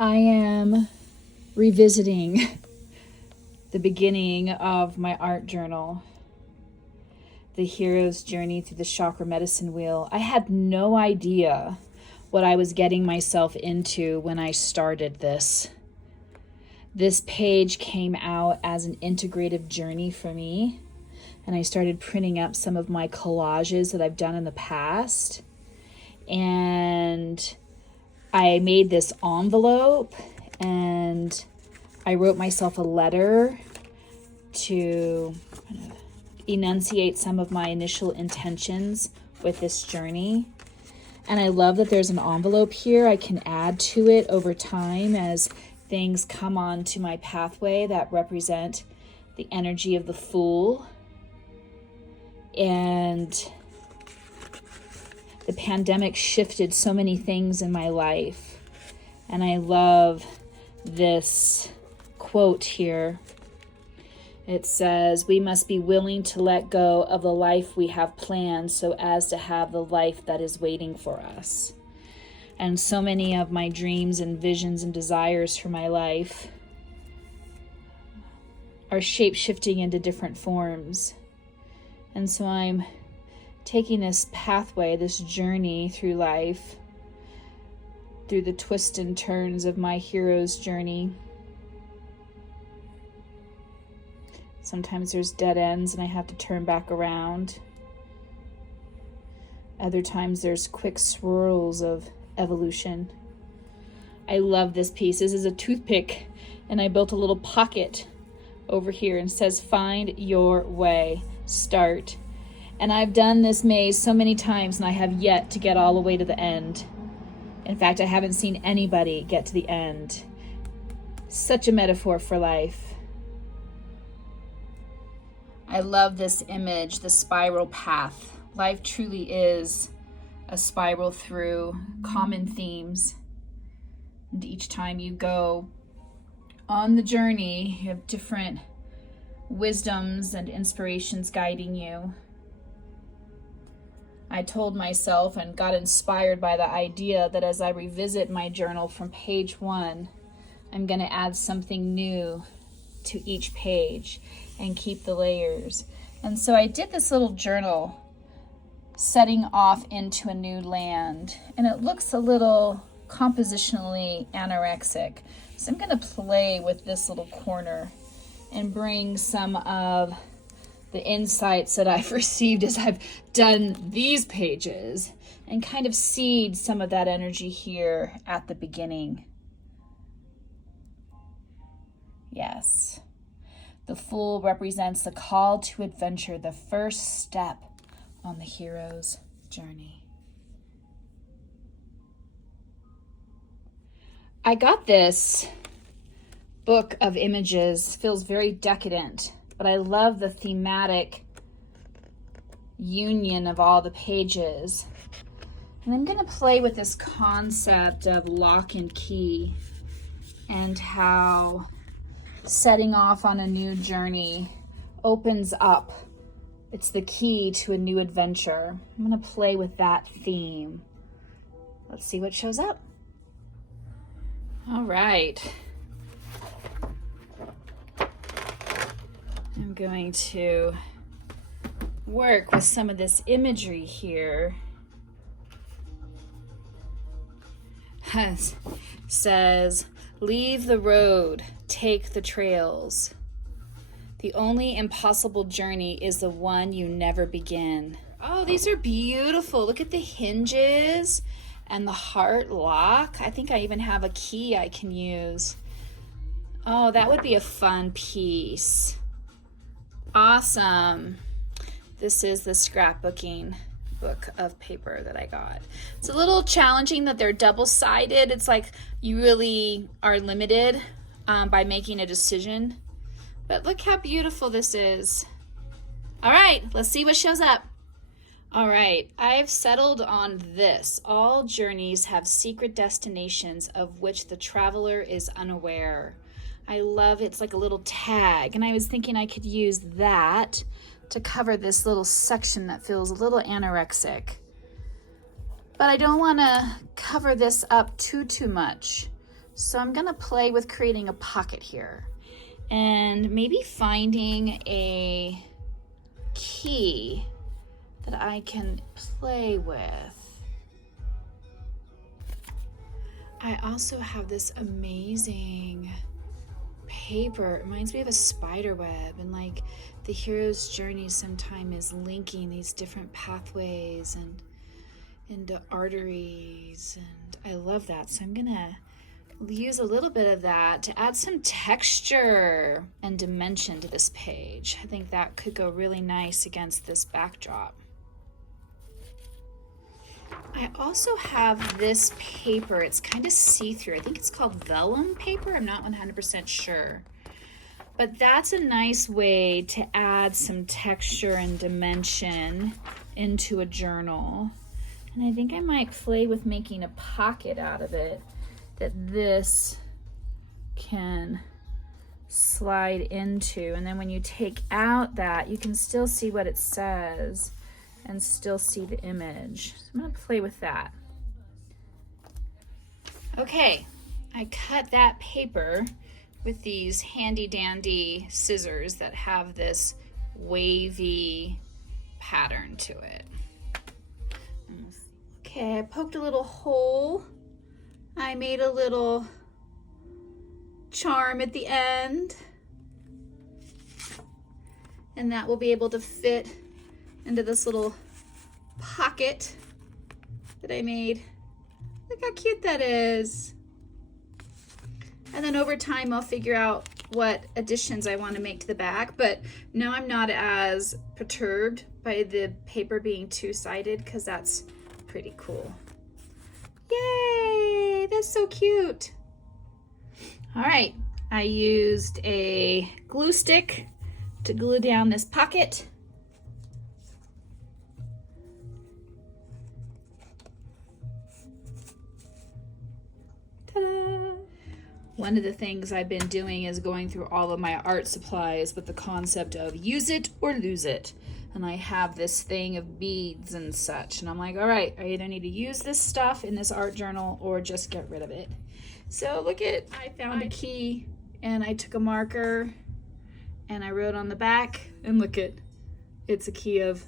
I am revisiting the beginning of my art journal, The Hero's Journey Through the Chakra Medicine Wheel. I had no idea what I was getting myself into when I started this. This page came out as an integrative journey for me, and I started printing up some of my collages that I've done in the past. And I made this envelope and I wrote myself a letter to enunciate some of my initial intentions with this journey. And I love that there's an envelope here. I can add to it over time as things come onto my pathway that represent the energy of the Fool. And the pandemic shifted so many things in my life. And I love this quote here. It says, "We must be willing to let go of the life we have planned so as to have the life that is waiting for us." And so many of my dreams and visions and desires for my life are shape-shifting into different forms. And so I'm taking this pathway, this journey through life, through the twists and turns of my hero's journey. Sometimes there's dead ends and I have to turn back around. Other times there's quick swirls of evolution. I love this piece. This is a toothpick, and I built a little pocket over here and it says, "Find your way, start." And I've done this maze so many times and I have yet to get all the way to the end. In fact, I haven't seen anybody get to the end. Such a metaphor for life. I love this image, the spiral path. Life truly is a spiral through common themes. And each time you go on the journey, you have different wisdoms and inspirations guiding you. I told myself and got inspired by the idea that as I revisit my journal from page 1, I'm going to add something new to each page and keep the layers. And so I did this little journal setting off into a new land, and it looks a little compositionally anorexic. So I'm going to play with this little corner and bring some of the insights that I've received as I've done these pages and kind of seed some of that energy here at the beginning. Yes, the Fool represents the call to adventure, the first step on the hero's journey. I got this book of images, feels very decadent, but I love the thematic union of all the pages. And I'm going to play with this concept of lock and key and how setting off on a new journey opens up. It's the key to a new adventure. I'm going to play with that theme. Let's see what shows up. All right. I'm going to work with some of this imagery here. It says, "Leave the road, take the trails. The only impossible journey is the one you never begin." Oh, these are beautiful. Look at the hinges and the heart lock. I think I even have a key I can use. Oh, that would be a fun piece. Awesome. This is the scrapbooking book of paper that I got. It's a little challenging that they're double-sided. It's like you really are limited by making a decision. But look how beautiful this is. All right, let's see what shows up. All right, I've settled on this. All journeys have secret destinations of which the traveler is unaware. I love it's like a little tag, and I was thinking I could use that to cover this little section that feels a little anorexic. But I don't want to cover this up too much. So I'm gonna play with creating a pocket here and maybe finding a key that I can play with. I also have this amazing paper. It reminds me of a spider web, and like the hero's journey sometime is linking these different pathways and into arteries, and I love that. So I'm gonna use a little bit of that to add some texture and dimension to this page. I think that could go really nice against this backdrop. I also have this paper. It's kind of see-through. I think it's called vellum paper. I'm not 100% sure. But that's a nice way to add some texture and dimension into a journal. And I think I might play with making a pocket out of it that this can slide into. And then when you take out that, you can still see what it says and still see the image. So I'm gonna play with that. Okay, I cut that paper with these handy dandy scissors that have this wavy pattern to it. Okay, I poked a little hole. I made a little charm at the end, and that will be able to fit into this little pocket that I made. Look how cute that is. And then over time I'll figure out what additions I want to make to the back, but now I'm not as perturbed by the paper being two-sided because that's pretty cool. Yay, that's so cute. All right, I used a glue stick to glue down this pocket. Ta-da! One of the things I've been doing is going through all of my art supplies with the concept of use it or lose it. And I have this thing of beads and such. And I'm like, all right, I either need to use this stuff in this art journal or just get rid of it. So look at, I found a key and I took a marker and I wrote on the back, and look at, it's a key of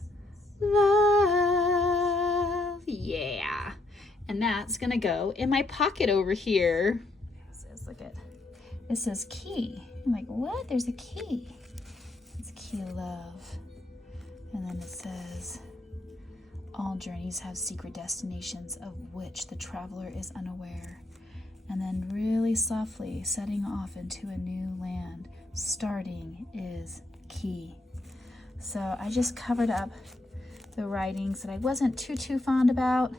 love. Yeah. And that's gonna go in my pocket over here. It says, look at, it says key. I'm like, what? There's a key. It's a key of love. And then it says, all journeys have secret destinations of which the traveler is unaware. And then really softly setting off into a new land, starting is key. So I just covered up the writings that I wasn't too fond about.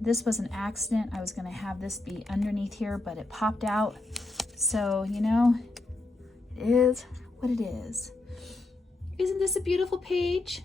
This was an accident. I was gonna have this be underneath here, but it popped out. So, you know, it is what it is. Isn't this a beautiful page?